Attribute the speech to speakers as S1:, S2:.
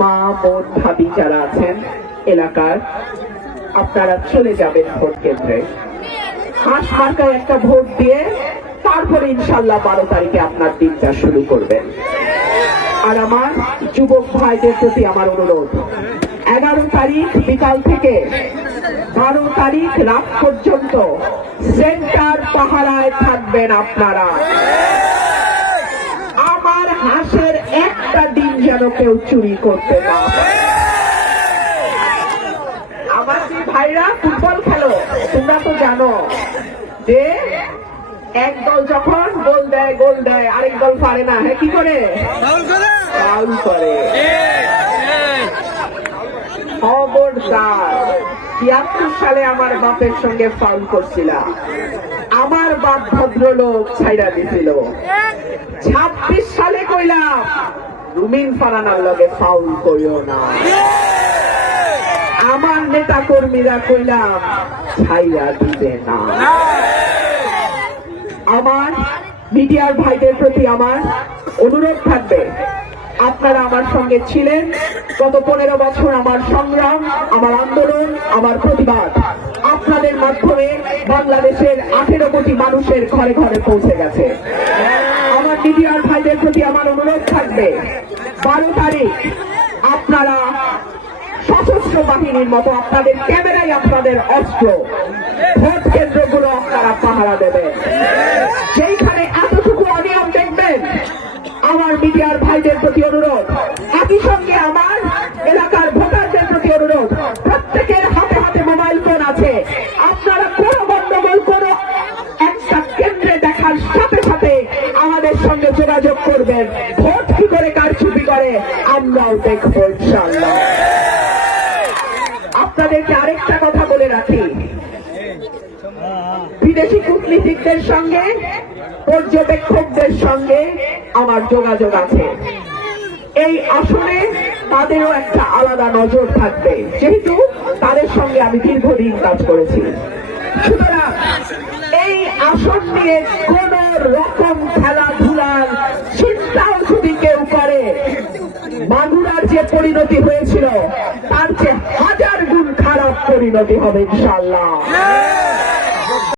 S1: মা, বোন, ভাবি যারা আছেন এলাকার, আপনারা চলে যাবেন ভোট কেন্দ্রে। হাঁস মার্কায় একটা ভোট দিয়ে তারপরে ইনশাল্লাহ বারো তারিখে আপনার দিনটা শুরু করবেন। আর আমার যুবক ভাইদের প্রতি আমার অনুরোধ, এগারো তারিখ বিকাল থেকে বারো তারিখ রাত পর্যন্ত সেন্টার পাহারায় থাকবেন আপনারা আমার হাঁসের একটা ডিম যেন কেউ চুরি করতে না আমার যে ভাইরা ফুটবল খেলো তোমরা তো জানো যে এক দল যখন গোল দেয় গোল দেয় আরেক দল পারে না। হ্যাঁ কি করে? ফাউল করে। খবরদার তিয়াত্তর সালে আমার বাপের সঙ্গে ফাউল করছিলাম আমার বাপ ভদ্রলোক ছাইরা দিছিল। ছাব্বিশ সালে কইলাম রুমিন ফারানার লগে ফাউল করিও না। আমার নেতা কর্মীরা কইলাম ছাইরা দিবে না। আমার মিডিয়ার ভাইদের প্রতি আমার অনুরোধ থাকবে আপনারা আমার সঙ্গে ছিলেন। গত পনেরো বছর আমার সংগ্রাম আমার আন্দোলন আমার প্রতিবাদ আপনাদের মাধ্যমে বাংলাদেশের আঠেরো কোটি মানুষের ঘরে ঘরে পৌঁছে গেছে। ভাইদের প্রতি আমার অনুরোধ থাকবে। বারো তারিখ আপনারা সশস্ত্র বাহিনীর মতো আপনাদের ক্যামেরাই আপনাদের অস্ত্র, ভোট কেন্দ্রগুলো আপনারা পাহারা দেবেন। সেইখানে এতটুকু অনিয়ম দেখবেন, আমার মিডিয়ার ভাইদের প্রতি অনুরোধ, একই সঙ্গে আমার এলাকার ভোটারদের প্রতি অনুরোধ, প্রত্যেকের হাতে হাতে মোবাইল ফোন আছে। আপনারা কোনো গন্ডগোল, কোনো একটা কেন্দ্রে দেখার যোগাযোগ করবেন। ভোট কি করে কারচুপি করে? আমরাও দেখব আপনাদেরকে আরেকটা কথা বলে রাখি। বিদেশি কূটনীতিকদের সঙ্গে, পর্যবেক্ষকদের সঙ্গে আমার যোগাযোগ আছে। এই আসনে তাদেরও একটা আলাদা নজর থাকবে। যেহেতু তাদের সঙ্গে আমি দীর্ঘদিন কাজ করেছি। সুতরাং এই আসন নিয়ে কোন রকম খেলাধুলার চিন্তাও যদি কেউ করে মাগুরার যে পরিণতি হয়েছিল। তার চেয়ে হাজার গুণ খারাপ পরিণতি হবে ইনশাল্লাহ